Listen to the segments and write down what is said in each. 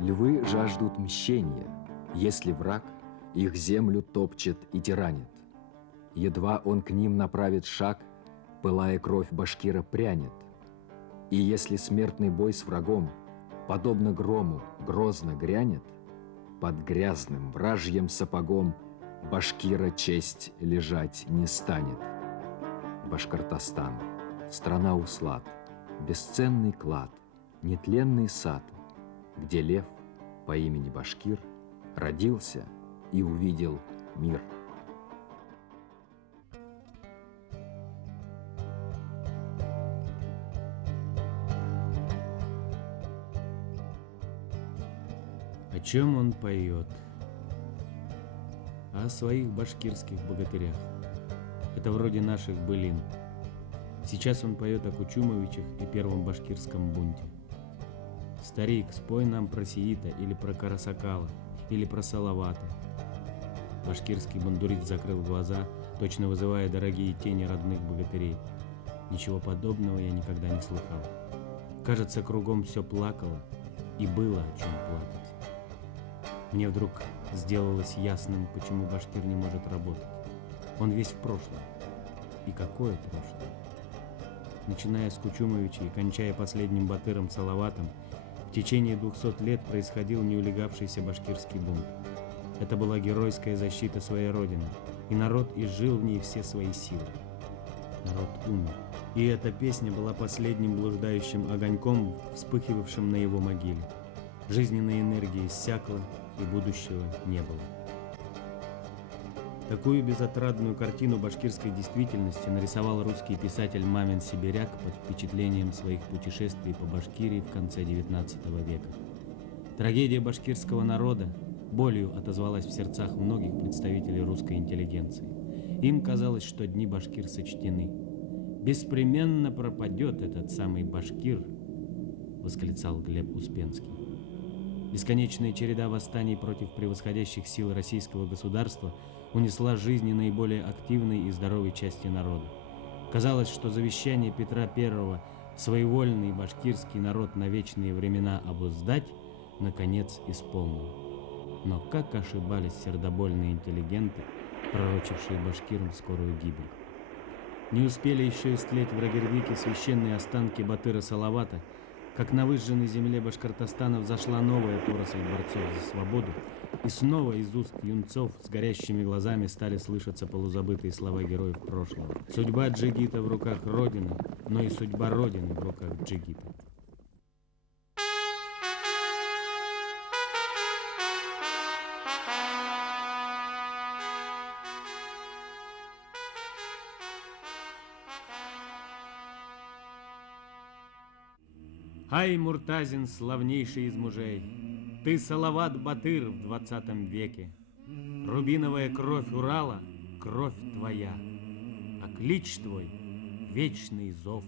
Львы жаждут мщения, если враг их землю топчет и тиранит. Едва он к ним направит шаг, пылая кровь башкира прянет. И если смертный бой с врагом, подобно грому, грозно грянет, под грязным вражьим сапогом башкира честь лежать не станет. Башкортостан, страна услад, бесценный клад, нетленный сад, где лев по имени Башкир родился и увидел мир. О чем он поет? О своих башкирских богатырях. Это вроде наших былин. Сейчас он поет о Кучумовичах и первом башкирском бунте. Старик, спой нам про Сиита или про Карасакала, или про Салавата. Башкирский бандурит закрыл глаза, точно вызывая дорогие тени родных богатырей. Ничего подобного я никогда не слыхал. Кажется, кругом все плакало, и было о чем плакать. Мне вдруг сделалось ясным, почему башкир не может работать. Он весь в прошлом. И какое прошлое? Начиная с Кучумовича и кончая последним батыром Салаватом, в течение 200 лет происходил неулегавшийся башкирский бунт. Это была геройская защита своей родины, и народ изжил в ней все свои силы. Народ умер, и эта песня была последним блуждающим огоньком, вспыхивавшим на его могиле. Жизненная энергия иссякла, и будущего не было. Такую безотрадную картину башкирской действительности нарисовал русский писатель Мамин Сибиряк под впечатлением своих путешествий по Башкирии в конце XIX века. Трагедия башкирского народа болью отозвалась в сердцах многих представителей русской интеллигенции. Им казалось, что дни башкир сочтены. «Беспременно пропадет этот самый башкир», — восклицал Глеб Успенский. Бесконечная череда восстаний против превосходящих сил российского государства унесла жизни наиболее активной и здоровой части народа. Казалось, что завещание Петра I своевольный башкирский народ на вечные времена обуздать, наконец исполнил. Но как ошибались сердобольные интеллигенты, пророчившие башкирам скорую гибель. Не успели еще истлеть в Рагервике священные останки батыра Салавата, как на выжженной земле Башкортостана взошла новая поросль борцов за свободу, и снова из уст юнцов с горящими глазами стали слышаться полузабытые слова героев прошлого. Судьба джигита в руках Родины, но и судьба Родины в руках джигита. Ай, Муртазин, славнейший из мужей, ты Салават Батыр в 20 веке. Рубиновая кровь Урала — кровь твоя, а клич твой — вечный зов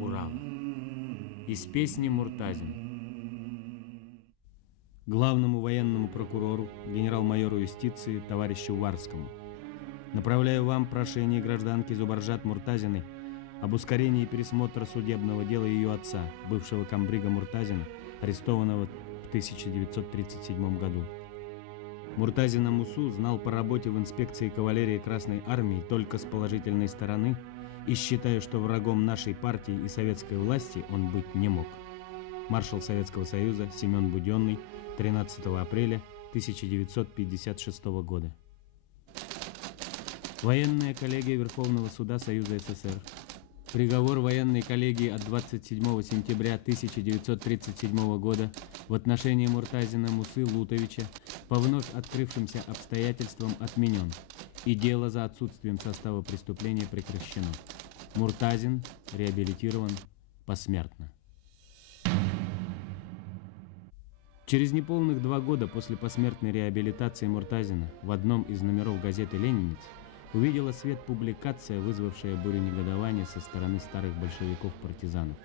Урала. Из песни «Муртазин». Главному военному прокурору, генерал-майору юстиции, товарищу Варскому. Направляю вам прошение гражданки Зубаржат Муртазиной об ускорении пересмотра судебного дела ее отца, бывшего комбрига Муртазина, арестованного в 1937 году. Муртазина Мусу знал по работе в инспекции кавалерии Красной Армии только с положительной стороны и считая, что врагом нашей партии и советской власти он быть не мог. Маршал Советского Союза Семен Буденный, 13 апреля 1956 года. Военная коллегия Верховного суда Союза СССР. Приговор военной коллегии от 27 сентября 1937 года в отношении Муртазина Мусы Лутовича по вновь открывшимся обстоятельствам отменен, и дело за отсутствием состава преступления прекращено. Муртазин реабилитирован посмертно. Через неполных 2 года после посмертной реабилитации Муртазина в одном из номеров газеты «Ленинец» увидела свет публикация, вызвавшая бурю негодования со стороны старых большевиков-партизанов.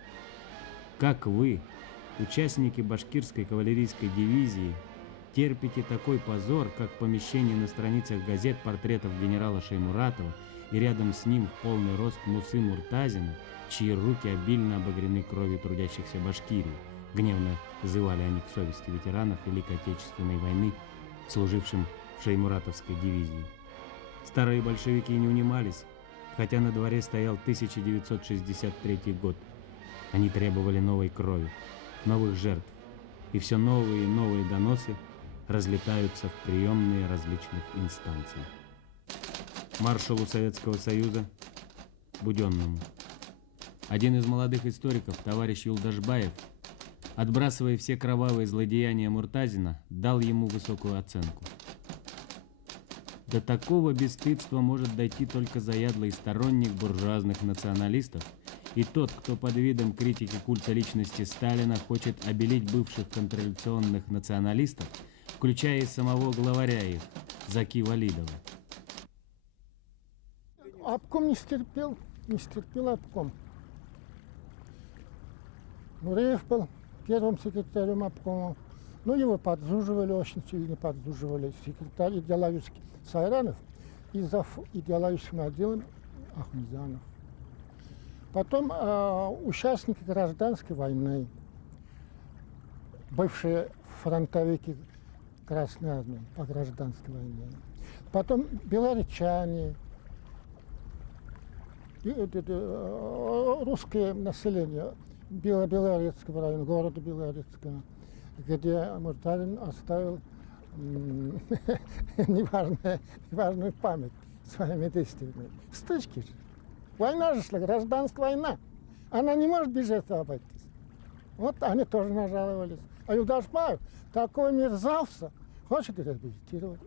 Как вы, участники башкирской кавалерийской дивизии, терпите такой позор, как помещение на страницах газет портретов генерала Шаймуратова и рядом с ним в полный рост Мусы Муртазина, чьи руки обильно обогрены кровью трудящихся Башкирии, Гневно взывали они к совести ветеранов Великой Отечественной войны, служившим в Шеймуратовской дивизии. Старые большевики не унимались, хотя на дворе стоял 1963 год. Они требовали новой крови, новых жертв, и все новые и новые доносы разлетаются в приемные различных инстанций. Маршалу Советского Союза Буденному. Один из молодых историков, товарищ Юлдашбаев, отбрасывая все кровавые злодеяния Муртазина, дал ему высокую оценку. До такого бесстыдства может дойти только заядлый сторонник буржуазных националистов и тот, кто под видом критики культа личности Сталина хочет обелить бывших контрреволюционных националистов, включая и самого главаря их, Заки Валидова. Обком не стерпел обком. Нуреев был первым секретарем обкома. Ну, его подзуживали, очень сильно подзуживали. Секретарь идеологический Сайранов и зав. Идеологическим отделом Ахмедзянов. Потом участники гражданской войны, бывшие фронтовики Красной Армии по гражданской войне. Потом белоречане, русское население Белорецкого района, города Белорецка, где Муртазин оставил неважную память своими действиями. Стычки же. Война же шла, гражданская война. Она не может без этого обойтись. Вот они тоже нажаловались. А Юлдашбаев такого мерзавца хочет реабилитировать.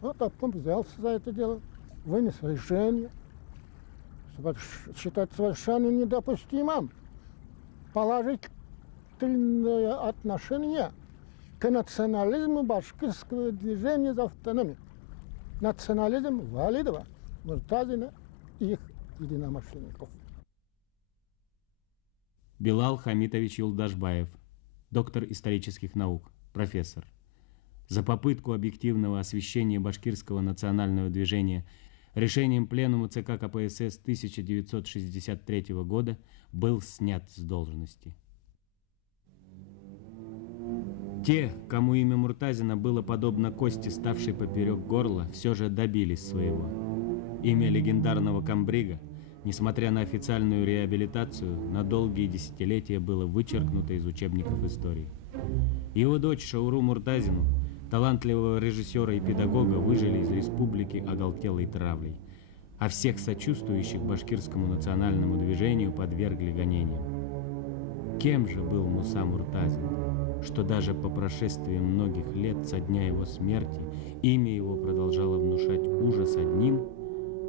Вот обком взялся за это дело, вынес решение, считать совершенно недопустимым положительное отношение к национализму башкирского движения за автономию. Национализм Валидова, Муртазина и их единомышленников. Билал Хамитович Юлдашбаев, доктор исторических наук, профессор. За попытку объективного освещения башкирского национального движения решением Пленума ЦК КПСС 1963 года был снят с должности. Те, кому имя Муртазина было подобно кости, ставшей поперек горла, все же добились своего. Имя легендарного комбрига, несмотря на официальную реабилитацию, на долгие десятилетия было вычеркнуто из учебников истории. Его дочь Шауру Муртазину, талантливого режиссера и педагога, выжили из республики оголтелой травлей, а всех сочувствующих башкирскому национальному движению подвергли гонениям. Кем же был Муса Муртазин, что даже по прошествии многих лет со дня его смерти имя его продолжало внушать ужас одним,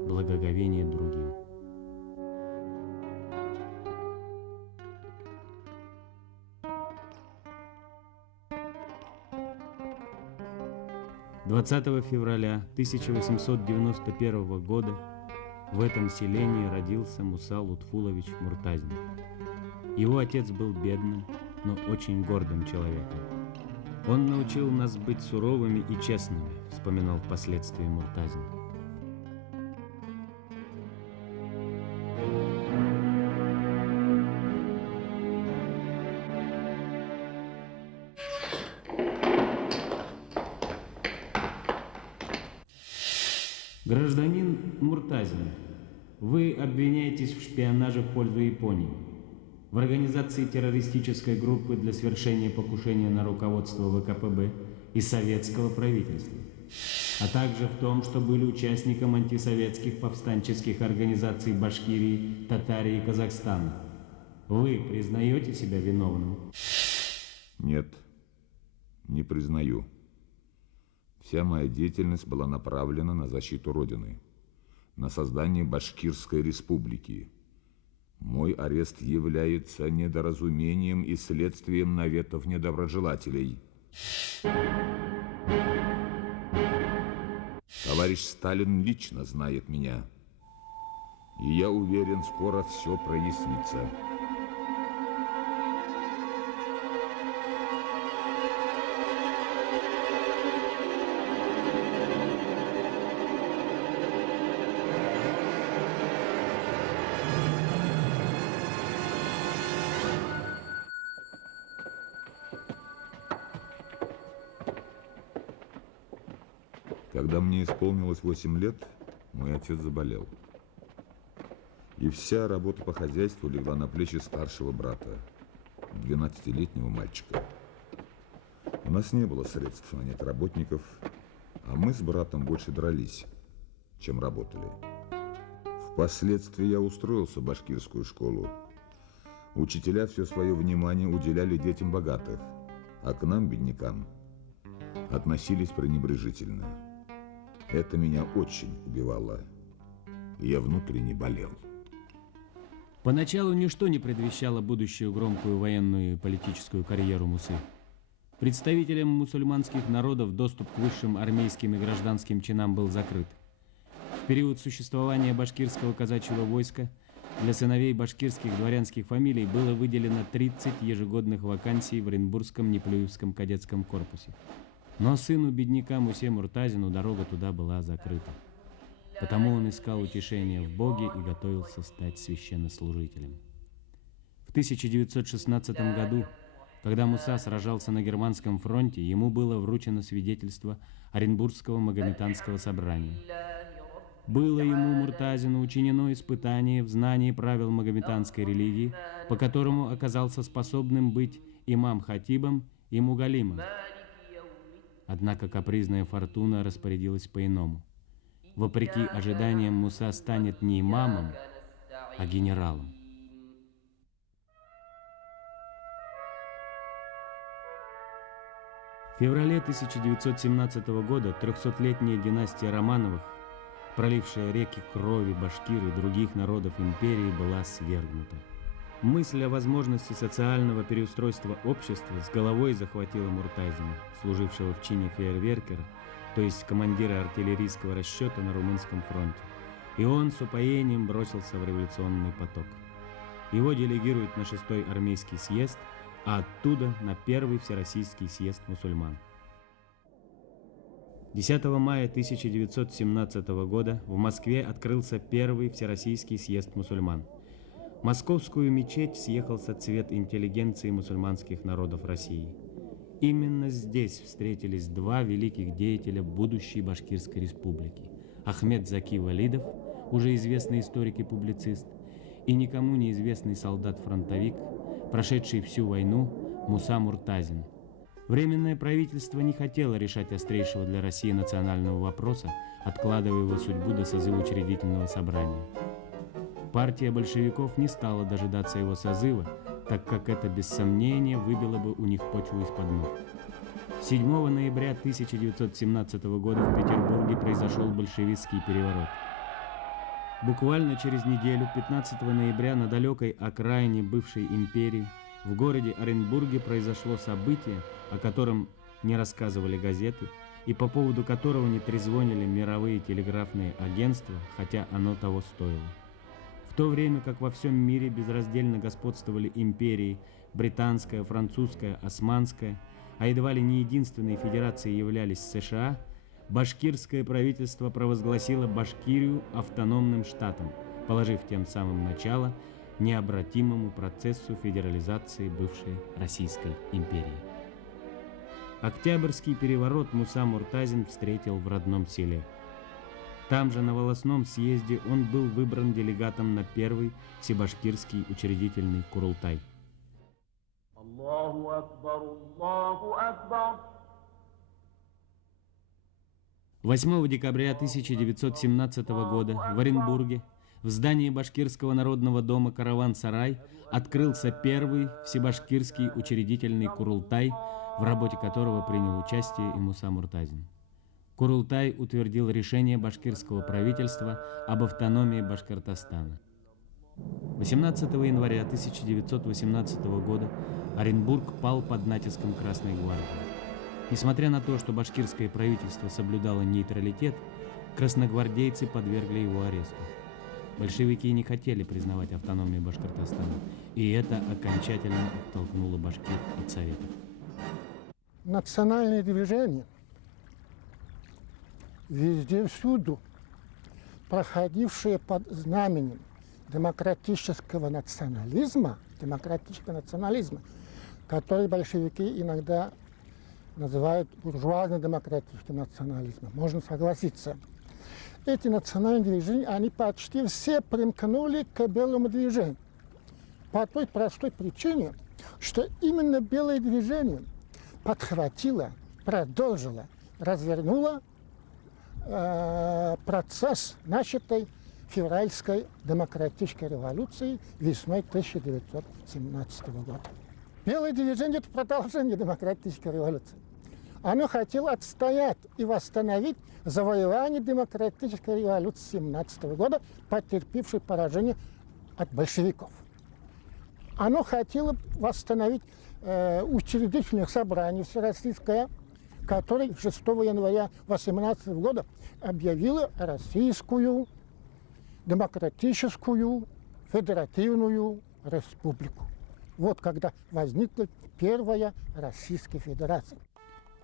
благоговение другим? «20 февраля 1891 года в этом селении родился Муса Лутфулович Муртазин. Его отец был бедным, но очень гордым человеком. Он научил нас быть суровыми и честными», вспоминал впоследствии Муртазин. Гражданин Муртазин, вы обвиняетесь в шпионаже в пользу Японии, в организации террористической группы для совершения покушения на руководство ВКПБ и советского правительства, а также в том, что были участником антисоветских повстанческих организаций Башкирии, Татарии и Казахстана. Вы признаете себя виновным? Нет, не признаю. Вся моя деятельность была направлена на защиту Родины, на создание Башкирской республики. Мой арест является недоразумением и следствием наветов недоброжелателей. Товарищ Сталин лично знает меня, и я уверен, скоро все прояснится. Когда мне исполнилось 8 лет, мой отец заболел. И вся работа по хозяйству легла на плечи старшего брата, 12-летнего мальчика. У нас не было средств нанять работников, а мы с братом больше дрались, чем работали. Впоследствии я устроился в башкирскую школу. Учителя все свое внимание уделяли детям богатых, а к нам, беднякам, относились пренебрежительно. Это меня очень убивало, и я внутренне болел. Поначалу ничто не предвещало будущую громкую военную и политическую карьеру Мусы. Представителям мусульманских народов доступ к высшим армейским и гражданским чинам был закрыт. В период существования башкирского казачьего войска для сыновей башкирских дворянских фамилий было выделено 30 ежегодных вакансий в Оренбургском Неплюевском кадетском корпусе. Но сыну бедняка Мусе Муртазину дорога туда была закрыта. Потому он искал утешения в Боге и готовился стать священнослужителем. В 1916 году, когда Муса сражался на Германском фронте, ему было вручено свидетельство Оренбургского магометанского собрания. Было ему, Муртазину, учинено испытание в знании правил магометанской религии, по которому оказался способным быть имам-хатибом и мугалимом. Однако капризная фортуна распорядилась по-иному. Вопреки ожиданиям, Муса станет не имамом, а генералом. В феврале 1917 года 300-летняя династия Романовых, пролившая реки крови башкир и других народов империи, была свергнута. Мысль о возможности социального переустройства общества с головой захватила Муртазина, служившего в чине фейерверкера, то есть командира артиллерийского расчета на Румынском фронте. И он с упоением бросился в революционный поток. Его делегируют на 6-й армейский съезд, а оттуда на 1-й Всероссийский съезд мусульман. 10 мая 1917 года в Москве открылся 1-й Всероссийский съезд мусульман. В московскую мечеть съехался цвет интеллигенции мусульманских народов России. Именно здесь встретились два великих деятеля будущей Башкирской республики: Ахмед Заки Валидов, уже известный историк и публицист, и никому неизвестный солдат-фронтовик, прошедший всю войну, Муса Муртазин. Временное правительство не хотело решать острейшего для России национального вопроса, откладывая его судьбу до созыва учредительного собрания. Партия большевиков не стала дожидаться его созыва, так как это без сомнения выбило бы у них почву из-под ног. 7 ноября 1917 года в Петербурге произошел большевистский переворот. Буквально через неделю, 15 ноября, на далекой окраине бывшей империи, в городе Оренбурге, произошло событие, о котором не рассказывали газеты и по поводу которого не трезвонили мировые телеграфные агентства, хотя оно того стоило. В то время как во всем мире безраздельно господствовали империи британская, французская, османская, а едва ли не единственной федерацией являлись США, башкирское правительство провозгласило Башкирию автономным штатом, положив тем самым начало необратимому процессу федерализации бывшей Российской империи. Октябрьский переворот Муса Муртазин встретил в родном селе. Там же, на волостном съезде, он был выбран делегатом на 1-й Всебашкирский учредительный Курултай. 8 декабря 1917 года в Оренбурге в здании Башкирского народного дома «Караван-сарай» открылся 1-й Всебашкирский учредительный Курултай, в работе которого принял участие и Муса Муртазин. Курултай утвердил решение башкирского правительства об автономии Башкортостана. 18 января 1918 года Оренбург пал под натиском Красной гвардии. Несмотря на то, что башкирское правительство соблюдало нейтралитет, красногвардейцы подвергли его аресту. Большевики не хотели признавать автономию Башкортостана, и это окончательно оттолкнуло башкир от Советов. Национальные движения везде, всюду, проходившие под знаменем демократического национализма, который большевики иногда называют буржуазно-демократическим национализмом. Можно согласиться. Эти национальные движения, они почти все примкнули к белому движению. По той простой причине, что именно белое движение подхватило, продолжило, развернуло процесс начатой февральской демократической революции весной 1917 года. Белое движение – это продолжение демократической революции. Оно хотело отстоять и восстановить завоевание демократической революции 1917 года, потерпевшей поражение от большевиков. Оно хотело восстановить учредительное собрание всероссийское, которое 6 января 18 года объявило Российскую демократическую федеративную республику. Вот когда возникла первая Российская Федерация.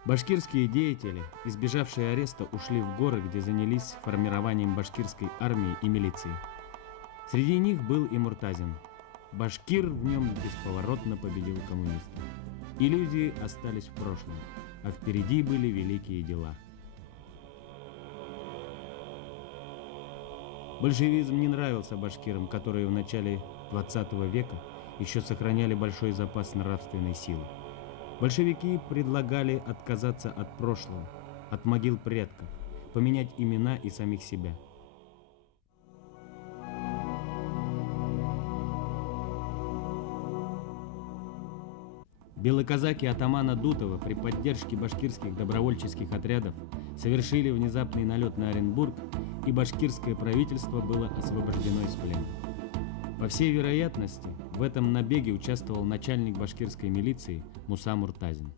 Башкирские деятели, избежавшие ареста, ушли в горы, где занялись формированием башкирской армии и милиции. Среди них был и Муртазин. Башкир в нем бесповоротно победил коммунистов. Иллюзии остались в прошлом, а впереди были великие дела. Большевизм не нравился башкирам, которые в начале 20 века еще сохраняли большой запас нравственной силы. Большевики предлагали отказаться от прошлого, от могил предков, поменять имена и самих себя. Белоказаки атамана Дутова при поддержке башкирских добровольческих отрядов совершили внезапный налет на Оренбург, и башкирское правительство было освобождено из плена. По всей вероятности, в этом набеге участвовал начальник башкирской милиции Муса Муртазин.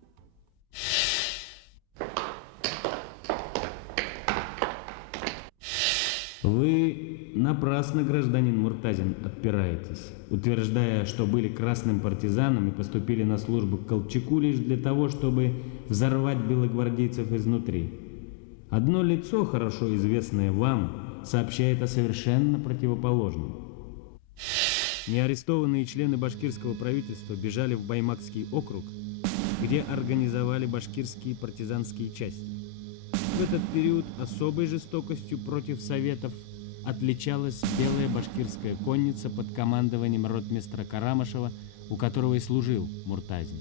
Вы напрасно, гражданин Муртазин, отпираетесь, утверждая, что были красным партизаном и поступили на службу к Колчаку лишь для того, чтобы взорвать белогвардейцев изнутри. Одно лицо, хорошо известное вам, сообщает о совершенно противоположном. Неарестованные члены башкирского правительства бежали в Баймакский округ, где организовали башкирские партизанские части. В этот период особой жестокостью против советов отличалась белая башкирская конница под командованием ротмистра Карамышева, у которого и служил Муртазин.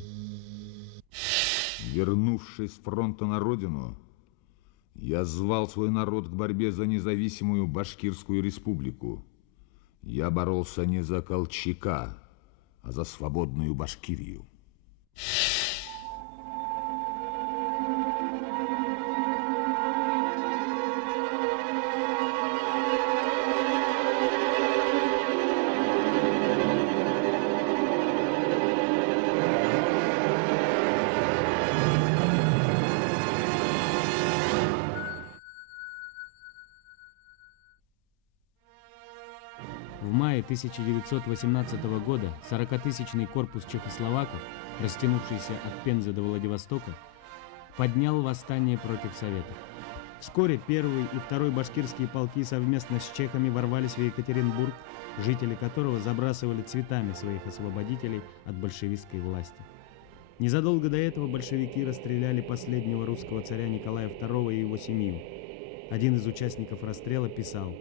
Вернувшись с фронта на родину, я звал свой народ к борьбе за независимую Башкирскую республику. Я боролся не за Колчака, а за свободную Башкирию. В мае 1918 года 40-тысячный корпус чехословаков, растянувшийся от Пензы до Владивостока, поднял восстание против Советов. Вскоре первый и второй башкирские полки совместно с чехами ворвались в Екатеринбург, жители которого забрасывали цветами своих освободителей от большевистской власти. Незадолго до этого большевики расстреляли последнего русского царя Николая II и его семью. Один из участников расстрела писал: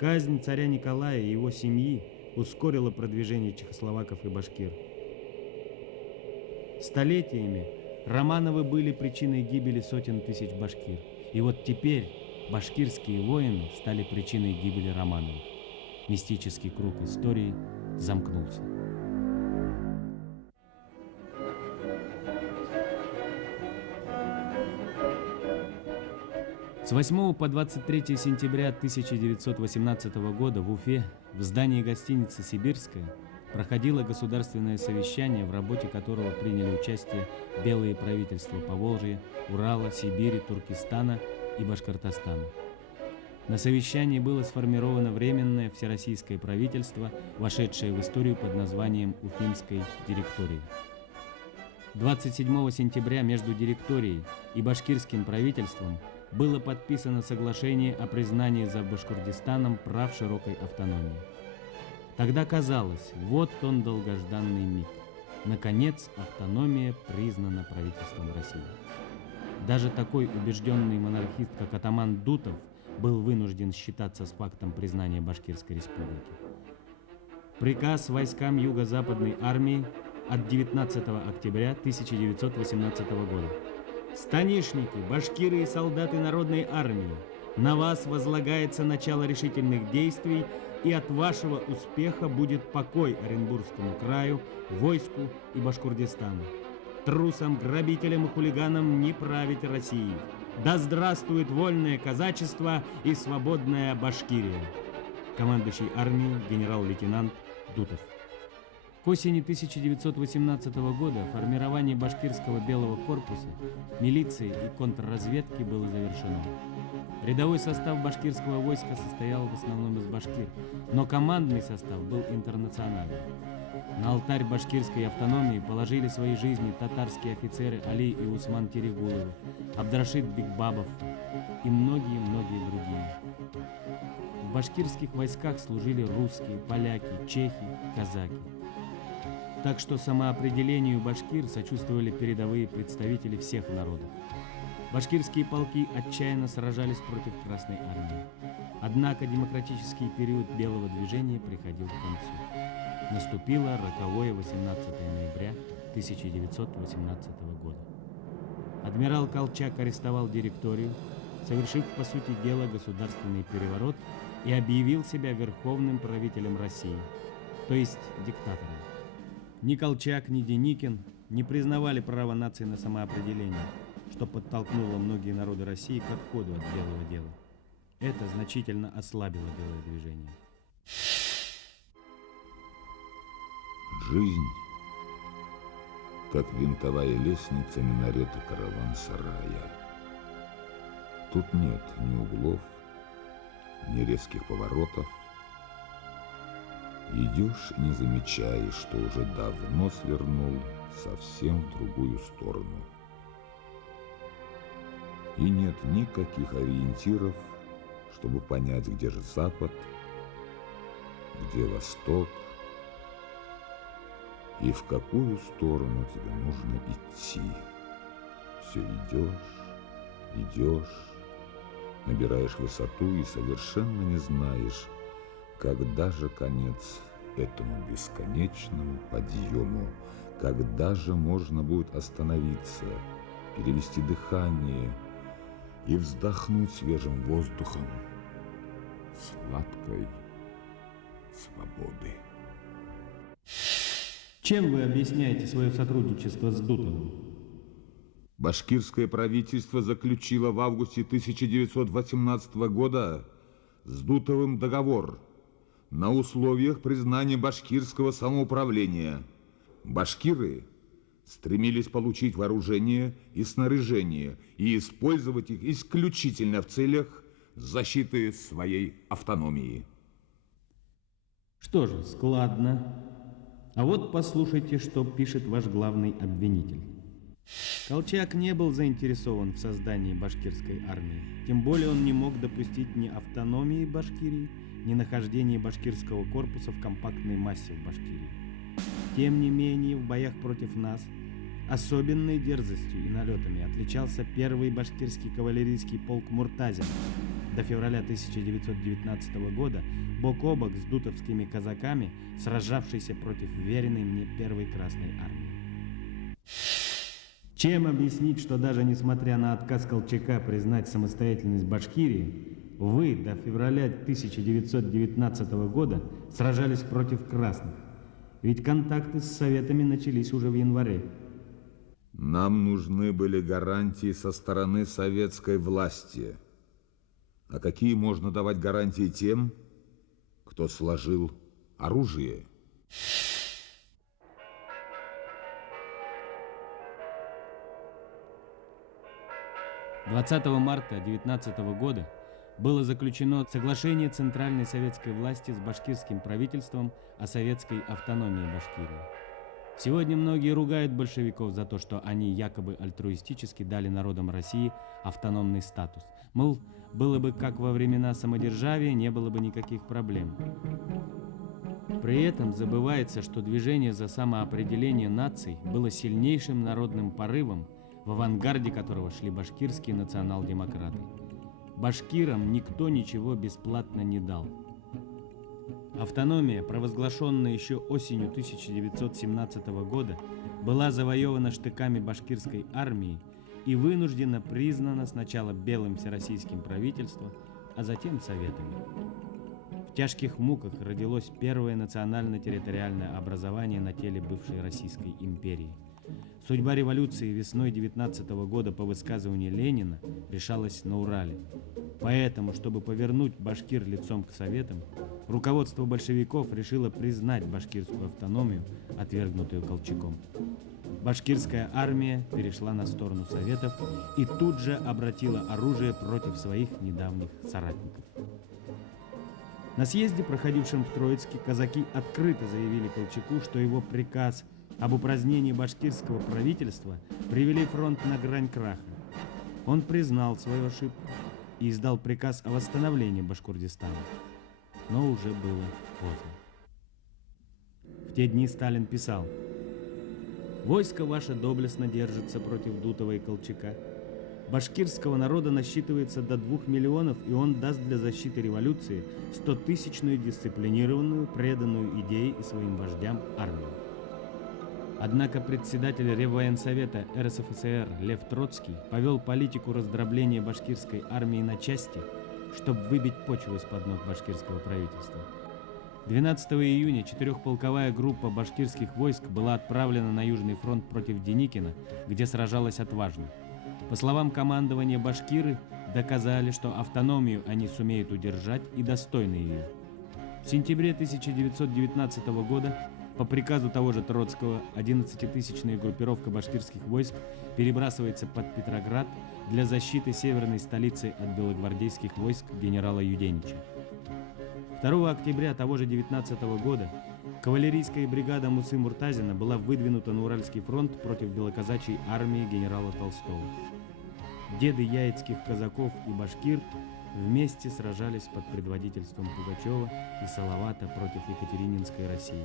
«Казнь царя Николая и его семьи ускорила продвижение чехословаков и башкир». Столетиями Романовы были причиной гибели сотен тысяч башкир. И вот теперь башкирские воины стали причиной гибели Романовых. Мистический круг истории замкнулся. С 8 по 23 сентября 1918 года в Уфе, в здании гостиницы «Сибирская», проходило государственное совещание, в работе которого приняли участие белые правительства Поволжья, Урала, Сибири, Туркестана и Башкортостана. На совещании было сформировано Временное всероссийское правительство, вошедшее в историю под названием Уфимской директории. 27 сентября между директорией и башкирским правительством было подписано соглашение о признании за Башкортостаном прав широкой автономии. Тогда казалось, вот он долгожданный миг. Наконец, автономия признана правительством России. Даже такой убежденный монархист, как атаман Дутов, был вынужден считаться с фактом признания Башкирской республики. Приказ войскам Юго-Западной армии от 19 октября 1918 года. Станишники, башкиры и солдаты народной армии, на вас возлагается начало решительных действий, и от вашего успеха будет покой Оренбургскому краю, войску и Башкортостану. Трусам, грабителям и хулиганам не править Россией. Да здравствует вольное казачество и свободная Башкирия. Командующий армией генерал-лейтенант Дутов. К осени 1918 года формирование башкирского белого корпуса, милиции и контрразведки было завершено. Рядовой состав башкирского войска состоял в основном из башкир, но командный состав был интернациональный. На алтарь башкирской автономии положили свои жизни татарские офицеры Али и Усман Терегуловы, Абдрашид Бикбабов и многие-многие другие. В башкирских войсках служили русские, поляки, чехи, казаки. Так что самоопределению башкир сочувствовали передовые представители всех народов. Башкирские полки отчаянно сражались против Красной армии. Однако демократический период белого движения приходил к концу. Наступило роковое 18 ноября 1918 года. Адмирал Колчак арестовал директорию, совершив по сути дела государственный переворот, и объявил себя верховным правителем России, то есть диктатором. Ни Колчак, ни Деникин не признавали право нации на самоопределение, что подтолкнуло многие народы России к отходу от белого дела. Это значительно ослабило белое движение. Жизнь, как винтовая лестница минарета караван-сарая. Тут нет ни углов, ни резких поворотов. Идешь, не замечая, что уже давно свернул совсем в другую сторону. И нет никаких ориентиров, чтобы понять, где же запад, где восток, и в какую сторону тебе нужно идти. Все идешь, набираешь высоту и совершенно не знаешь, когда же конец этому бесконечному подъему, когда же можно будет остановиться, перевести дыхание и вздохнуть свежим воздухом сладкой свободы. Чем вы объясняете свое сотрудничество с Дутовым? Башкирское правительство заключило в августе 1918 года с Дутовым договор на условиях признания башкирского самоуправления. Башкиры стремились получить вооружение и снаряжение и использовать их исключительно в целях защиты своей автономии. Что же, складно. А вот послушайте, что пишет ваш главный обвинитель. Колчак не был заинтересован в создании башкирской армии. Тем более он не мог допустить ни автономии Башкирии, ни нахождения башкирского корпуса в компактной массе в Башкирии. Тем не менее, в боях против нас особенной дерзостью и налетами отличался первый башкирский кавалерийский полк Муртазин, до февраля 1919 года бок о бок с дутовскими казаками, сражавшийся против веренной мне первой Красной армии. Чем объяснить, что даже несмотря на отказ Колчака признать самостоятельность Башкирии, вы до февраля 1919 года сражались против красных? Ведь контакты с советами начались уже в январе. Нам нужны были гарантии со стороны советской власти. А какие можно давать гарантии тем, кто сложил оружие? 20 марта 19 года было заключено соглашение Центральной советской власти с башкирским правительством о советской автономии Башкирии. Сегодня многие ругают большевиков за то, что они якобы альтруистически дали народам России автономный статус. Мол, было бы как во времена самодержавия, не было бы никаких проблем. При этом забывается, что движение за самоопределение наций было сильнейшим народным порывом, в авангарде которого шли башкирские национал-демократы. Башкирам никто ничего бесплатно не дал. Автономия, провозглашенная еще осенью 1917 года, была завоевана штыками башкирской армии и вынужденно признана сначала Белым всероссийским правительством, а затем Советами. В тяжких муках родилось первое национально-территориальное образование на теле бывшей Российской империи. Судьба революции весной 19 года, по высказыванию Ленина, решалась на Урале. Поэтому, чтобы повернуть башкир лицом к Советам, руководство большевиков решило признать башкирскую автономию, отвергнутую Колчаком. Башкирская армия перешла на сторону Советов и тут же обратила оружие против своих недавних соратников. На съезде, проходившем в Троицке, казаки открыто заявили Колчаку, что его приказ об упразднении башкирского правительства привели фронт на грань краха. Он признал свою ошибку и издал приказ о восстановлении Башкортостана. Но уже было поздно. В те дни Сталин писал: «Войско ваше доблестно держится против Дутова и Колчака. Башкирского народа насчитывается до 2 миллионов, и он даст для защиты революции 100-тысячную дисциплинированную, преданную идее и своим вождям армию». Однако председатель Реввоенсовета РСФСР Лев Троцкий повел политику раздробления башкирской армии на части, чтобы выбить почву из-под ног башкирского правительства. 12 июня 4-полковая группа башкирских войск была отправлена на Южный фронт против Деникина, где сражалась отважно. По словам командования, башкиры доказали, что автономию они сумеют удержать и достойны ее. В сентябре 1919 года по приказу того же Троцкого 11-тысячная группировка башкирских войск перебрасывается под Петроград для защиты северной столицы от белогвардейских войск генерала Юденича. 2 октября того же 19 года кавалерийская бригада Мусы Муртазина была выдвинута на Уральский фронт против белоказачьей армии генерала Толстого. Деды яицких казаков и башкир вместе сражались под предводительством Пугачева и Салавата против Екатерининской России.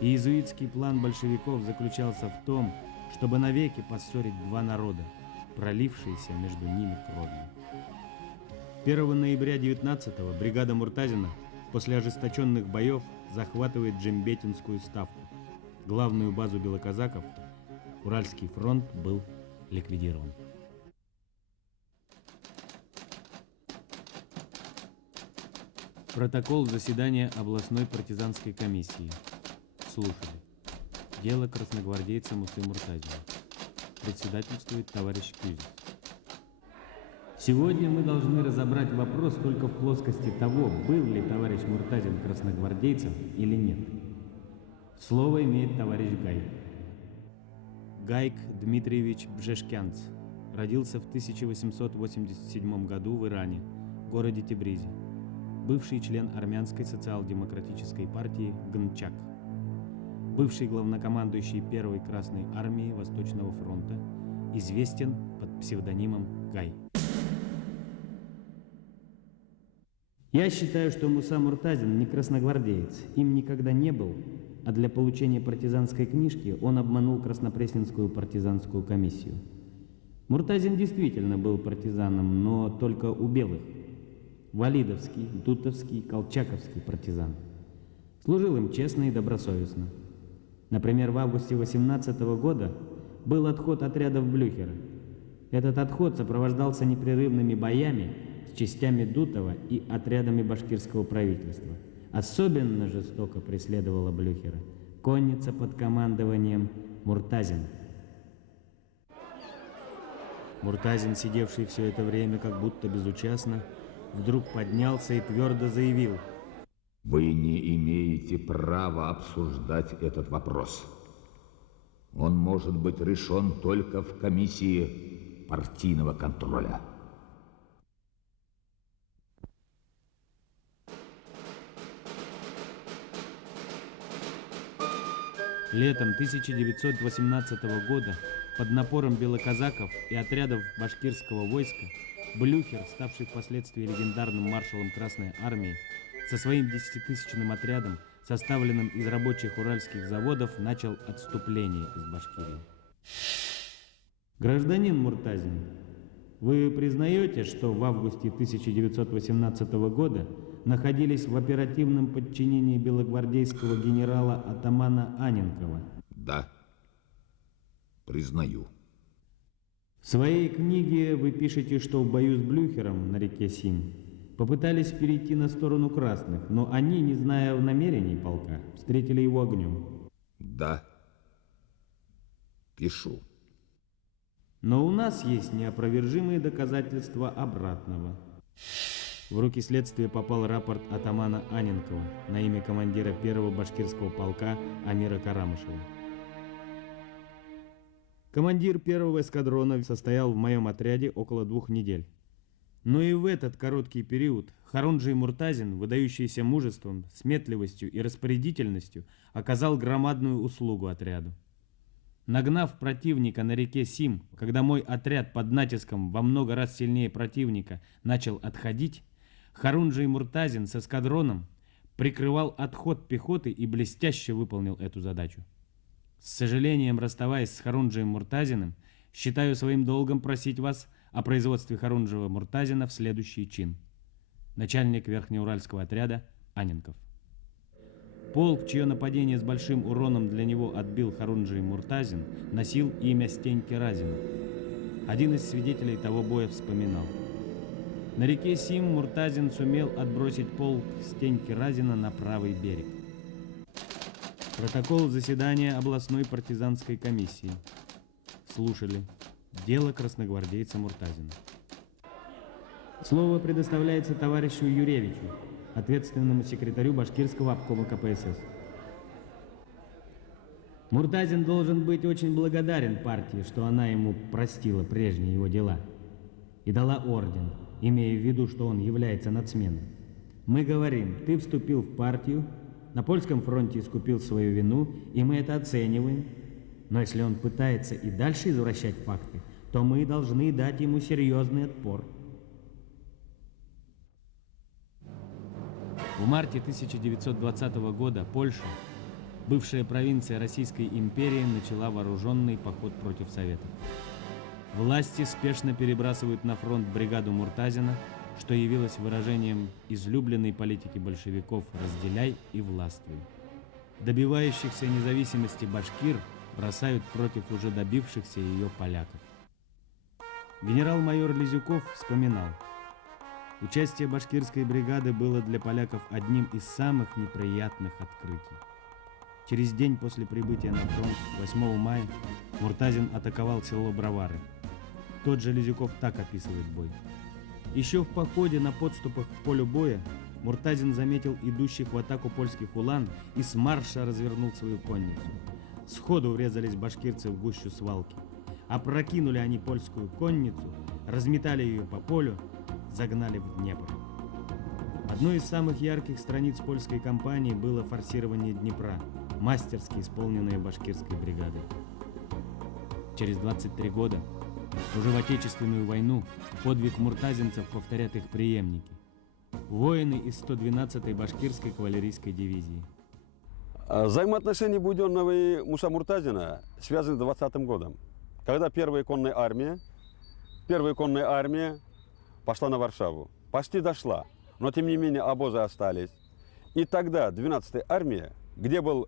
Иезуитский план большевиков заключался в том, чтобы навеки поссорить два народа, пролившиеся между ними кровью. 1 ноября 19-го бригада Муртазина после ожесточенных боев захватывает Джембетинскую ставку, главную базу белоказаков. Уральский фронт был ликвидирован. Протокол заседания областной партизанской комиссии. Слушали. Дело красногвардейца Мусы Муртазина. Председательствует товарищ Кюзев. Сегодня мы должны разобрать вопрос только в плоскости того, был ли товарищ Муртазин красногвардейцем или нет. Слово имеет товарищ Гайк. Гайк Дмитриевич Бжешкянц родился в 1887 году в Иране, городе Тебризе. Бывший член армянской социал-демократической партии Гнчак. Бывший главнокомандующий Первой Красной армии Восточного фронта, известен под псевдонимом Гай. Я считаю, что Муса Муртазин не красногвардеец, им никогда не был, а для получения партизанской книжки он обманул Краснопресненскую партизанскую комиссию. Муртазин действительно был партизаном, но только у белых. Валидовский, Дутовский, Колчаковский партизан. Служил им честно и добросовестно. Например, в августе 18 года был отход отрядов Блюхера. Этот отход сопровождался непрерывными боями с частями Дутова и отрядами башкирского правительства. Особенно жестоко преследовала Блюхера конница под командованием Муртазина. Муртазин, сидевший все это время как будто безучастно, вдруг поднялся и твердо заявил: «Вы не имеете права обсуждать этот вопрос. Он может быть решен только в комиссии партийного контроля». Летом 1918 года под напором белоказаков и отрядов башкирского войска Блюхер, ставший впоследствии легендарным маршалом Красной армии, со своим 10-тысячным отрядом составленным из рабочих уральских заводов, начал отступление из Башкирии. Гражданин Муртазин, вы признаете, что в августе 1918 года находились в оперативном подчинении белогвардейского генерала-атамана Анненкова? Да, признаю. В своей книге вы пишете, что в бою с Блюхером на реке Сим попытались перейти на сторону красных, но они, не зная намерений полка, встретили его огнем. Да, пишу. Но у нас есть неопровержимые доказательства обратного. В руки следствия попал рапорт атамана Анненкова на имя командира первого башкирского полка Амира Карамышева. Командир первого эскадрона состоял в моем отряде около 2 недель. Но и в этот короткий период Хорунжий Муртазин, выдающийся мужеством, сметливостью и распорядительностью, оказал громадную услугу отряду. Нагнав противника на реке Сим, когда мой отряд под натиском во много раз сильнее противника начал отходить, Хорунжий Муртазин с эскадроном прикрывал отход пехоты и блестяще выполнил эту задачу. С сожалением, расставаясь с Хорунжием Муртазиным, считаю своим долгом просить вас о производстве Хорунжего Муртазина в следующий чин. Начальник Верхнеуральского отряда Анненков. Полк, чье нападение с большим уроном для него отбил Хорунжий Муртазин, носил имя Стеньки Разина. Один из свидетелей того боя вспоминал: на реке Сим Муртазин сумел отбросить полк Стеньки Разина на правый берег. Протокол заседания областной партизанской комиссии. Слушали. Дело красногвардейца Муртазина. Слово предоставляется товарищу Юревичу, ответственному секретарю Башкирского обкома КПСС. Муртазин должен быть очень благодарен партии, что она ему простила прежние его дела и дала орден, имея в виду, что он является нацменом. Мы говорим: ты вступил в партию, на польском фронте искупил свою вину, и мы это оцениваем. Но если он пытается и дальше извращать факты, то мы должны дать ему серьезный отпор. В марте 1920 года Польша, бывшая провинция Российской империи, начала вооруженный поход против Советов. Власти спешно перебрасывают на фронт бригаду Муртазина, что явилось выражением излюбленной политики большевиков «разделяй и властвуй». Добивающихся независимости башкир бросают против уже добившихся ее поляков. Генерал-майор Лизюков вспоминал: участие башкирской бригады было для поляков одним из самых неприятных открытий. Через день после прибытия на фронт, 8 мая, Муртазин атаковал село Бровары. Тот же Лизюков так описывает бой. Еще в походе на подступах к полю боя Муртазин заметил идущих в атаку польских улан и с марша развернул свою конницу. Сходу врезались башкирцы в гущу свалки. Опрокинули они польскую конницу, разметали ее по полю, загнали в Днепр. Одной из самых ярких страниц польской кампании было форсирование Днепра, мастерски исполненное башкирской бригадой. Через 23 года, уже в Отечественную войну, подвиг муртазинцев повторят их преемники, воины из 112-й башкирской кавалерийской дивизии. Взаимоотношения Буденного и Муса Муртазина связаны с 20-м годом, когда первая конная армия пошла на Варшаву. Почти дошла, но тем не менее обозы остались. И тогда 12-я армия, где был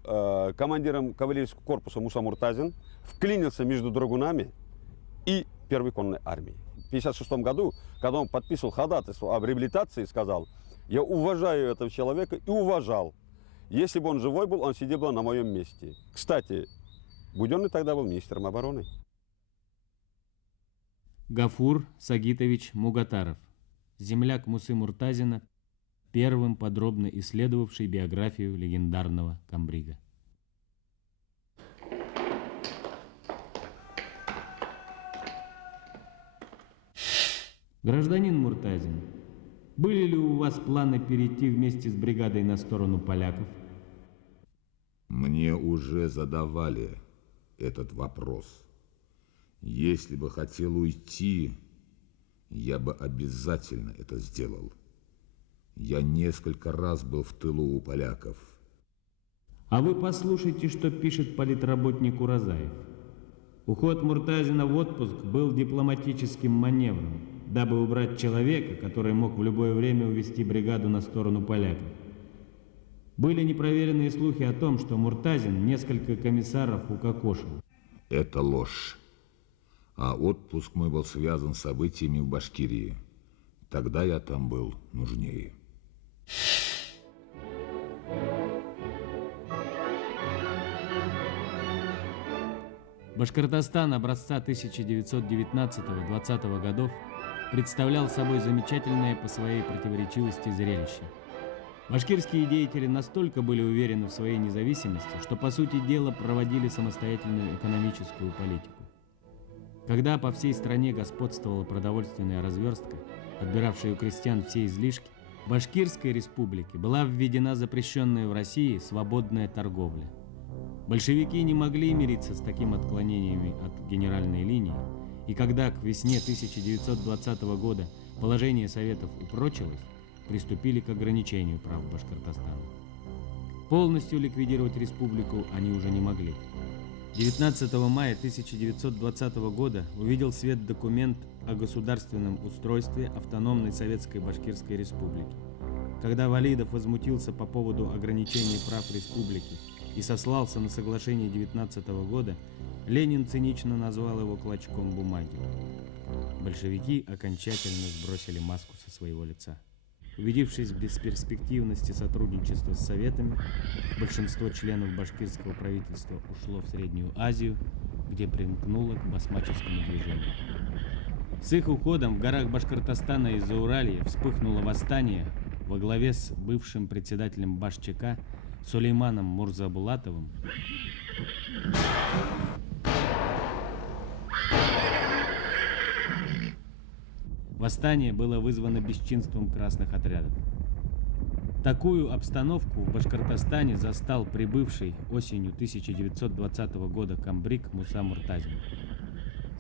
командиром кавалерийского корпуса Муса Муртазин, вклинился между драгунами и первой конной армией. В 1956 году, когда он подписывал ходатайство об реабилитации, сказал: я уважаю этого человека и уважал. Если бы он живой был, он сидел бы на моем месте. Кстати, Буденный тогда был министром обороны. Гафур Сагитович Мугатаров, земляк Мусы Муртазина, первым подробно исследовавший биографию легендарного комбрига. Гражданин Муртазин, были ли у вас планы перейти вместе с бригадой на сторону поляков? Мне уже задавали этот вопрос. Если бы хотел уйти, я бы обязательно это сделал. Я несколько раз был в тылу у поляков. А вы послушайте, что пишет политработник Уразаев. Уход Муртазина в отпуск был дипломатическим маневром, дабы убрать человека, который мог в любое время увести бригаду на сторону поляков. Были непроверенные слухи о том, что Муртазин несколько комиссаров укокошил. Это ложь. А отпуск мой был связан с событиями в Башкирии. Тогда я там был нужнее. Башкортостан образца 1919-20 годов представлял собой замечательное по своей противоречивости зрелище. Башкирские деятели настолько были уверены в своей независимости, что по сути дела проводили самостоятельную экономическую политику. Когда по всей стране господствовала продовольственная разверстка, отбиравшая у крестьян все излишки, в Башкирской республике была введена запрещенная в России свободная торговля. Большевики не могли мириться с таким отклонениями от генеральной линии, и когда к весне 1920 года положение Советов упрочилось, приступили к ограничению прав Башкортостана. Полностью ликвидировать республику они уже не могли. 19 мая 1920 года увидел свет документ о государственном устройстве автономной Советской Башкирской Республики. Когда Валидов возмутился по поводу ограничения прав республики и сослался на соглашение 19 года, Ленин цинично назвал его клочком бумаги. Большевики окончательно сбросили маску со своего лица. Убедившись в бесперспективности сотрудничества с Советами, большинство членов башкирского правительства ушло в Среднюю Азию, где примкнуло к басмаческому движению. С их уходом в горах Башкортостана и Зауралья вспыхнуло восстание во главе с бывшим председателем Баш-ЧК Сулейманом Мурзабулатовым. Восстание было вызвано бесчинством красных отрядов. Такую обстановку в Башкортостане застал прибывший осенью 1920 года комбриг Муса Муртазин.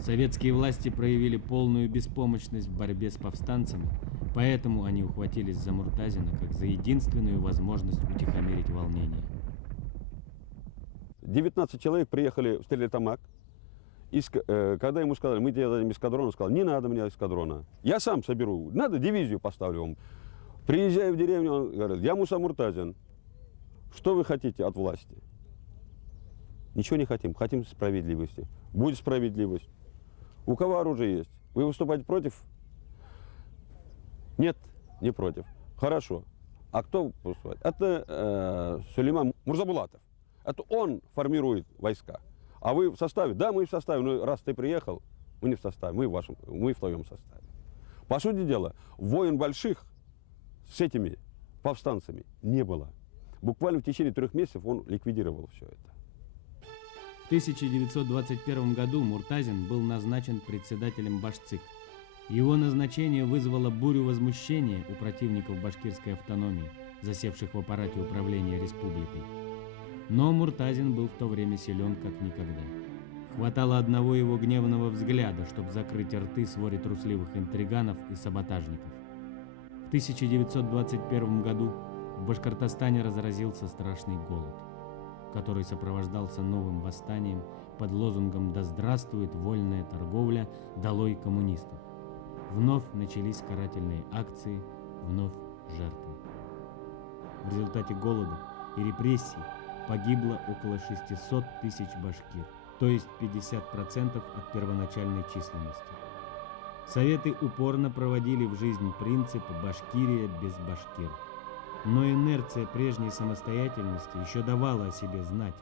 Советские власти проявили полную беспомощность в борьбе с повстанцами, поэтому они ухватились за Муртазина как за единственную возможность утихомирить волнение. 19 человек приехали в Стерлитамак. И когда ему сказали, мы тебе дадим эскадрон, он сказал, не надо мне эскадрона. Я сам соберу, надо дивизию поставлю вам. Приезжая в деревню, он говорит, я Муса Муртазин. Что вы хотите от власти? Ничего не хотим, хотим справедливости. Будет справедливость. У кого оружие есть? Вы выступаете против? Нет, не против. Хорошо. А кто выступает? Это Сулейман Мурзабулатов. Это он формирует войска. А вы в составе? Да, мы в составе. Но раз ты приехал, мы не в составе, мы в твоем составе. По сути дела, войн больших с этими повстанцами не было. Буквально в течение 3 месяцев он ликвидировал все это. В 1921 году Муртазин был назначен председателем Башцик. Его назначение вызвало бурю возмущения у противников башкирской автономии, засевших в аппарате управления республикой. Но Муртазин был в то время силен как никогда. Хватало одного его гневного взгляда, чтобы закрыть рты своре трусливых интриганов и саботажников. В 1921 году в Башкортостане разразился страшный голод, который сопровождался новым восстанием под лозунгом «Да здравствует вольная торговля, долой коммунистов». Вновь начались карательные акции, вновь жертвы. В результате голода и репрессий погибло около 600 тысяч башкир, то есть 50% от первоначальной численности. Советы упорно проводили в жизнь принцип «Башкирия без башкир». Но инерция прежней самостоятельности еще давала о себе знать,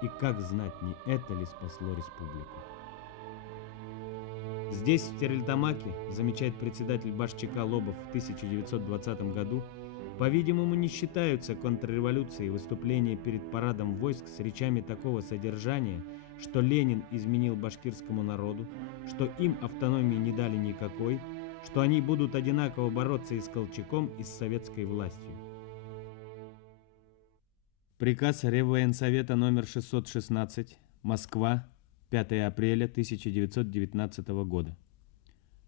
и как знать, не это ли спасло республику. Здесь, в Стерлитамаке, замечает председатель Баш-ЧК Лобов в 1920 году, по-видимому, не считаются контрреволюцией выступления перед парадом войск с речами такого содержания, что Ленин изменил башкирскому народу, что им автономии не дали никакой, что они будут одинаково бороться и с Колчаком, и с советской властью. Приказ Реввоенсовета номер 616, Москва, 5 апреля 1919 года.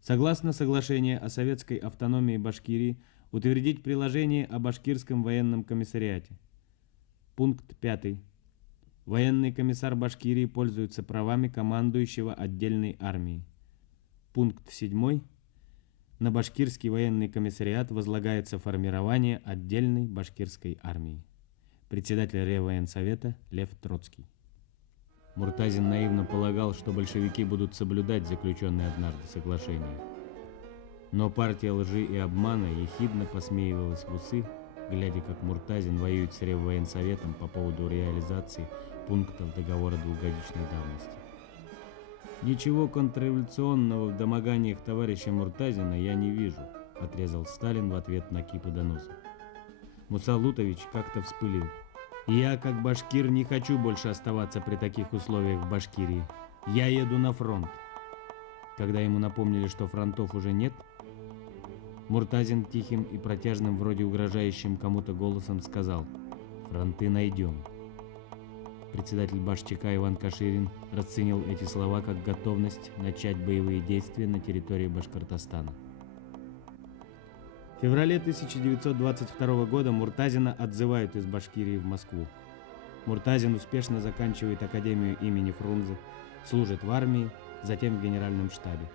Согласно соглашению о советской автономии Башкирии, утвердить приложение о Башкирском военном комиссариате. Пункт 5. Военный комиссар Башкирии пользуется правами командующего отдельной армией. Пункт 7. На башкирский военный комиссариат возлагается формирование отдельной башкирской армии. Председатель Реввоенсовета Лев Троцкий. Муртазин наивно полагал, что большевики будут соблюдать заключенное однажды соглашение. Но партия лжи и обмана ехидно посмеивалась в усы, глядя, как Муртазин воюет с Реввоенсоветом по поводу реализации пунктов договора двухгодичной давности. «Ничего контрреволюционного в домоганиях товарища Муртазина я не вижу», отрезал Сталин в ответ на кипы доносов. Муса Лутович как-то вспылил. «Я, как башкир, не хочу больше оставаться при таких условиях в Башкирии. Я еду на фронт». Когда ему напомнили, что фронтов уже нет, Муртазин тихим и протяжным, вроде угрожающим кому-то голосом сказал: «Фронты найдем». Председатель Башчака Иван Каширин расценил эти слова как готовность начать боевые действия на территории Башкортостана. В феврале 1922 года Муртазина отзывают из Башкирии в Москву. Муртазин успешно заканчивает Академию имени Фрунзе, служит в армии, затем в Генеральном штабе.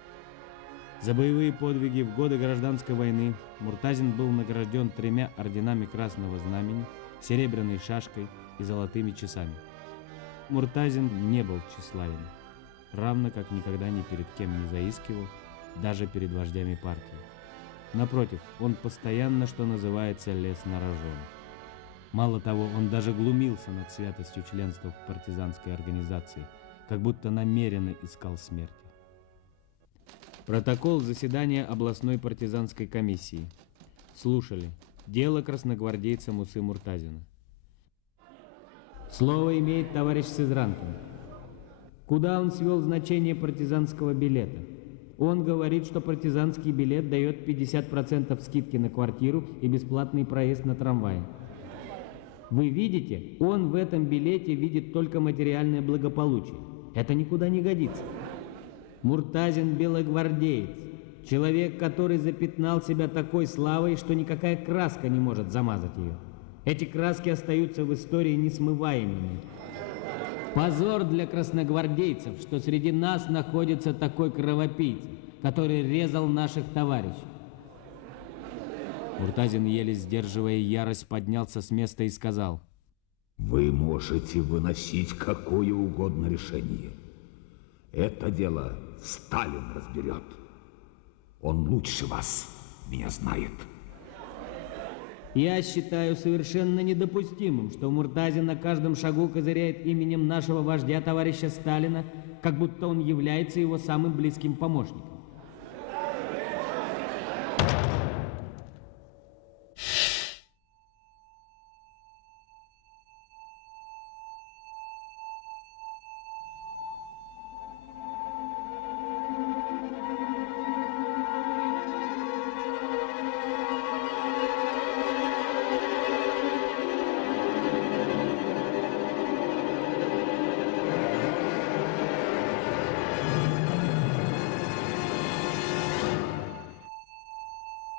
За боевые подвиги в годы Гражданской войны Муртазин был награжден 3 орденами Красного Знамени, серебряной шашкой и золотыми часами. Муртазин не был тщеславен, равно как никогда ни перед кем не заискивал, даже перед вождями партии. Напротив, он постоянно, что называется, лез на рожон. Мало того, он даже глумился над святостью членства в партизанской организации, как будто намеренно искал смерти. Протокол заседания областной партизанской комиссии. Слушали. Дело красногвардейца Мусы Муртазина. Слово имеет товарищ Сызранкин. Куда он свел значение партизанского билета? Он говорит, что партизанский билет дает 50% скидки на квартиру и бесплатный проезд на трамвае. Вы видите, он в этом билете видит только материальное благополучие. Это никуда не годится. Муртазин белогвардеец, человек, который запятнал себя такой славой, что никакая краска не может замазать ее. Эти краски остаются в истории несмываемыми. Позор для красногвардейцев, что среди нас находится такой кровопийца, который резал наших товарищей. Муртазин, еле сдерживая ярость, поднялся с места и сказал: Вы можете выносить какое угодно решение. Это дело Сталин разберет. Он лучше вас меня знает. Я считаю совершенно недопустимым, что Муртазин на каждом шагу козыряет именем нашего вождя товарища Сталина, как будто он является его самым близким помощником.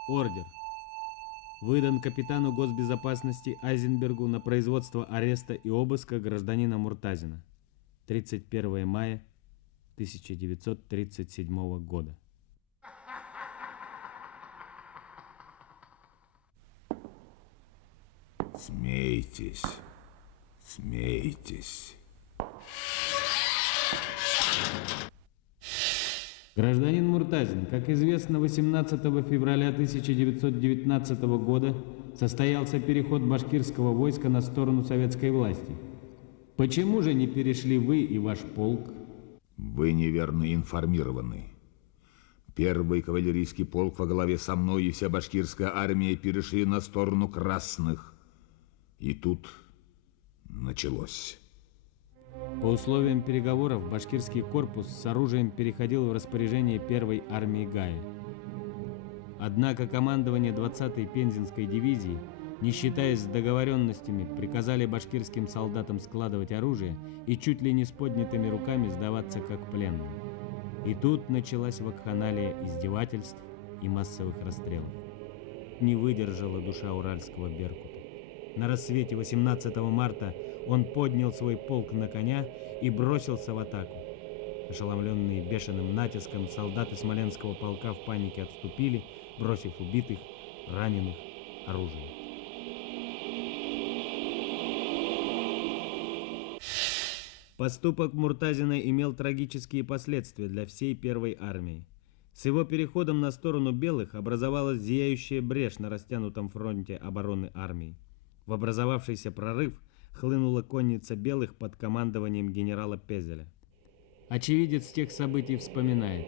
Ордер. Выдан капитану госбезопасности Айзенбергу на производство ареста и обыска гражданина Муртазина. 31 мая 1937 года. Смейтесь, смейтесь. Гражданин Муртазин, как известно, 18 февраля 1919 года состоялся переход башкирского войска на сторону советской власти. Почему же не перешли вы и ваш полк? Вы неверно информированы. Первый кавалерийский полк во главе со мной и вся башкирская армия перешли на сторону красных. И тут началось. По условиям переговоров башкирский корпус с оружием переходил в распоряжение первой армии Гая. Однако командование 20-й Пензенской дивизии, не считаясь с договоренностями, приказали башкирским солдатам складывать оружие и чуть ли не с поднятыми руками сдаваться как пленным. И тут началась вакханалия издевательств и массовых расстрелов. Не выдержала душа уральского беркута. На рассвете 18 марта он поднял свой полк на коня и бросился в атаку. Ошеломленные бешеным натиском, солдаты Смоленского полка в панике отступили, бросив убитых, раненых, оружие. Поступок Муртазина имел трагические последствия для всей Первой армии. С его переходом на сторону белых образовалась зияющая брешь на растянутом фронте обороны армии. В образовавшийся прорыв хлынула конница белых под командованием генерала Пезеля. Очевидец тех событий вспоминает: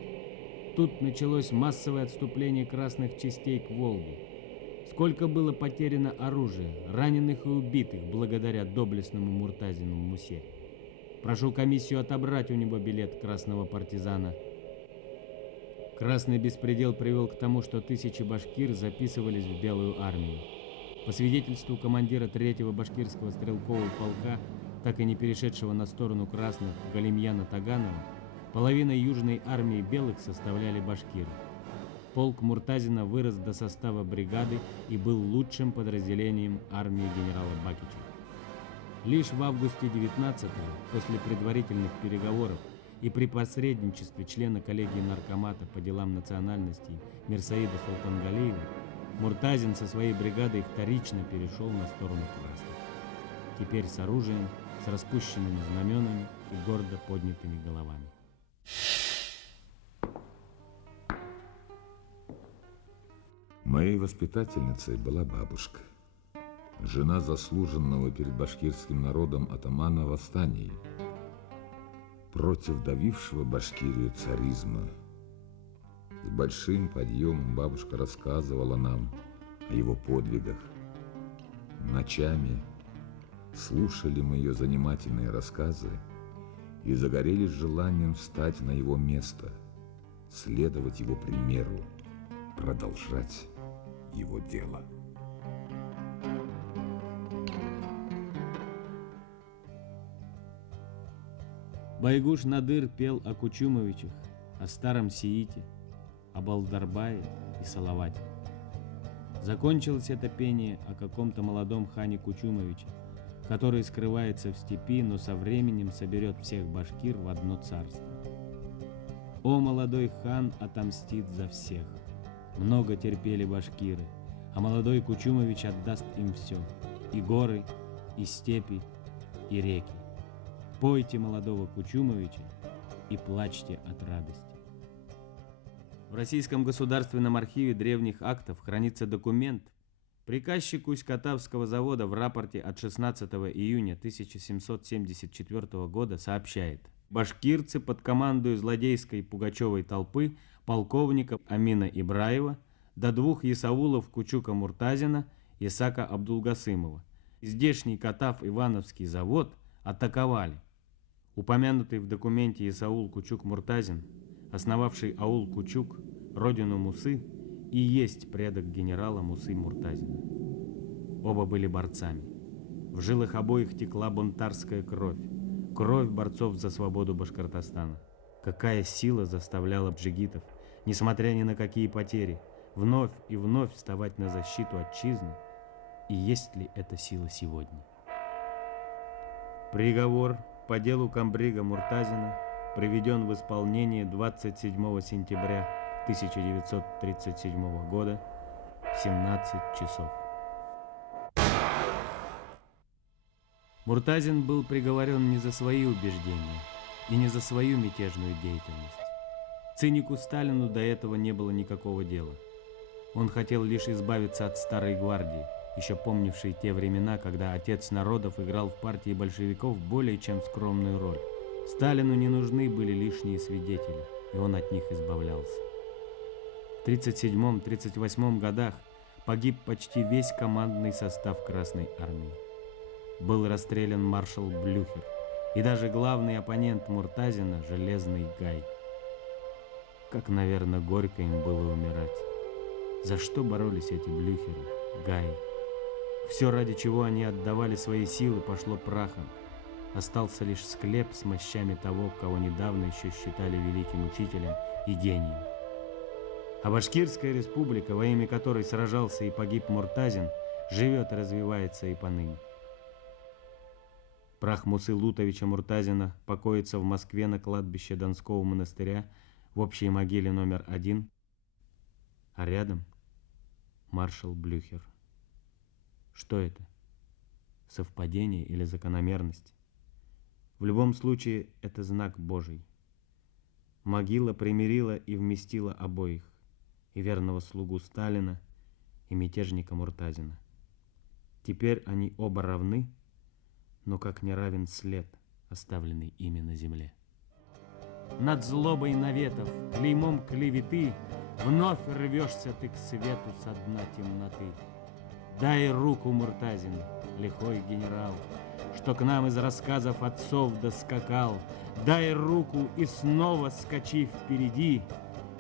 тут началось массовое отступление красных частей к Волге. Сколько было потеряно оружия, раненых и убитых благодаря доблестному Муртазину в Мусе. Прошу комиссию отобрать у него билет красного партизана. Красный беспредел привел к тому, что тысячи башкир записывались в Белую армию. По свидетельству командира 3-го башкирского стрелкового полка, так и не перешедшего на сторону красных, Галимьяна Таганова, половина южной армии белых составляли башкиры. Полк Муртазина вырос до состава бригады и был лучшим подразделением армии генерала Бакича. Лишь в августе 19-го, после предварительных переговоров и при посредничестве члена коллегии наркомата по делам национальностей Мирсаида Султангалиева, Муртазин со своей бригадой вторично перешел на сторону красных. Теперь с оружием, с распущенными знаменами и гордо поднятыми головами. Моей воспитательницей была бабушка, жена заслуженного перед башкирским народом атамана восстаний, против давившего Башкирию царизма. С большим подъемом бабушка рассказывала нам о его подвигах. Ночами слушали мы ее занимательные рассказы и загорелись желанием встать на его место, следовать его примеру, продолжать его дело. Байгуш Надыр пел о Кучумовичах, о старом Сиите, о Балдарбае и Салавате. Закончилось это пение о каком-то молодом хане Кучумовиче, который скрывается в степи, но со временем соберет всех башкир в одно царство. О, молодой хан отомстит за всех. Много терпели башкиры, а молодой Кучумович отдаст им все: и горы, и степи, и реки. Пойте молодого Кучумовича и плачьте от радости. В Российском государственном архиве древних актов хранится документ. Приказчик Усть-Катавского завода в рапорте от 16 июня 1774 года сообщает: башкирцы под командой злодейской пугачевой толпы полковника Амина Ибраева до 2 ясаулов Кучука Муртазина и Исака Абдулгасымова здешний Катав Ивановский завод атаковали. Упомянутый в документе Исаул Кучук Муртазин, основавший аул Кучук, родину Мусы, и есть предок генерала Мусы Муртазина. Оба были борцами. В жилах обоих текла бунтарская кровь, кровь борцов за свободу Башкортостана. Какая сила заставляла джигитов, несмотря ни на какие потери, вновь и вновь вставать на защиту отчизны, и есть ли эта сила сегодня? Приговор по делу комбрига Муртазина приведен в исполнение 27 сентября 1937 года в 17 часов. Муртазин был приговорен не за свои убеждения и не за свою мятежную деятельность. Цинику Сталину до этого не было никакого дела. Он хотел лишь избавиться от старой гвардии, еще помнившей те времена, когда отец народов играл в партии большевиков более чем скромную роль. Сталину не нужны были лишние свидетели, и он от них избавлялся. В 1937-1938 годах погиб почти весь командный состав Красной армии. Был расстрелян маршал Блюхер и даже главный оппонент Муртазина, Железный Гай. Как, наверное, горько им было умирать. За что боролись эти Блюхеры, Гаи? Все, ради чего они отдавали свои силы, пошло прахом. Остался лишь склеп с мощами того, кого недавно еще считали великим учителем и гением. А Башкирская республика, во имя которой сражался и погиб Муртазин, живет и развивается и поныне. Прах Мусы Лутовича Муртазина покоится в Москве на кладбище Донского монастыря в общей могиле номер 1, а рядом маршал Блюхер. Что это? Совпадение или закономерность? В любом случае, это знак Божий. Могила примирила и вместила обоих, и верного слугу Сталина, и мятежника Муртазина. Теперь они оба равны, но как не равен след, оставленный ими на земле. Над злобой наветов, клеймом клеветы, вновь рвешься ты к свету со дна темноты. Дай руку, Муртазин, лихой генерал, что к нам из рассказов отцов доскакал. Дай руку и снова скачи впереди,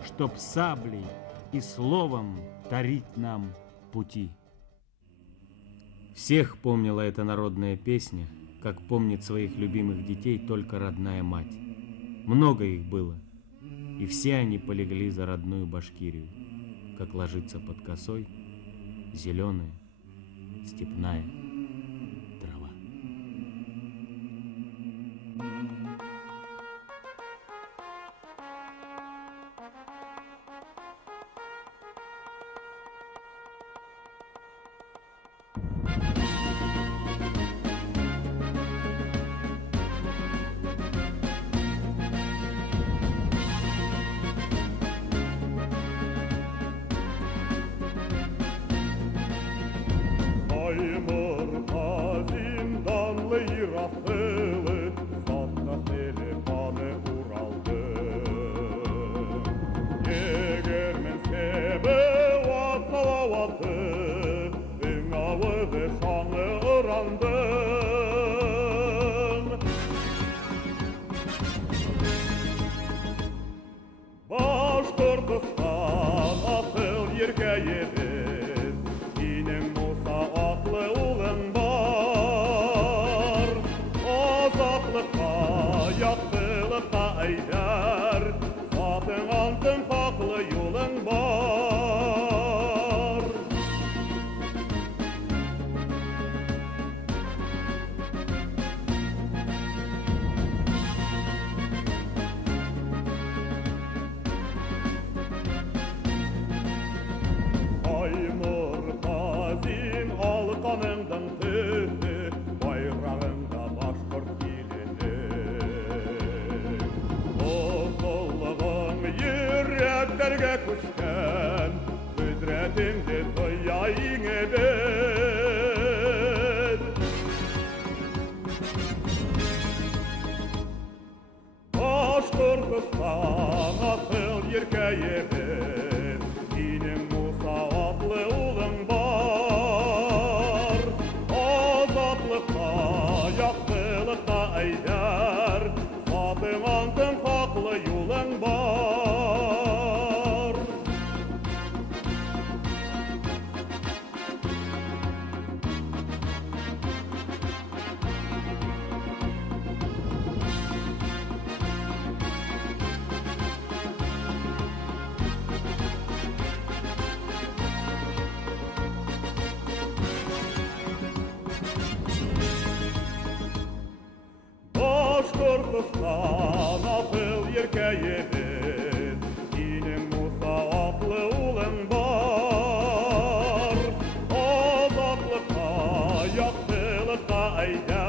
чтоб саблей и словом тарить нам пути. Всех помнила эта народная песня, как помнит своих любимых детей только родная мать. Много их было, и все они полегли за родную Башкирию, как ложится под косой зеленая степная трава. Ayda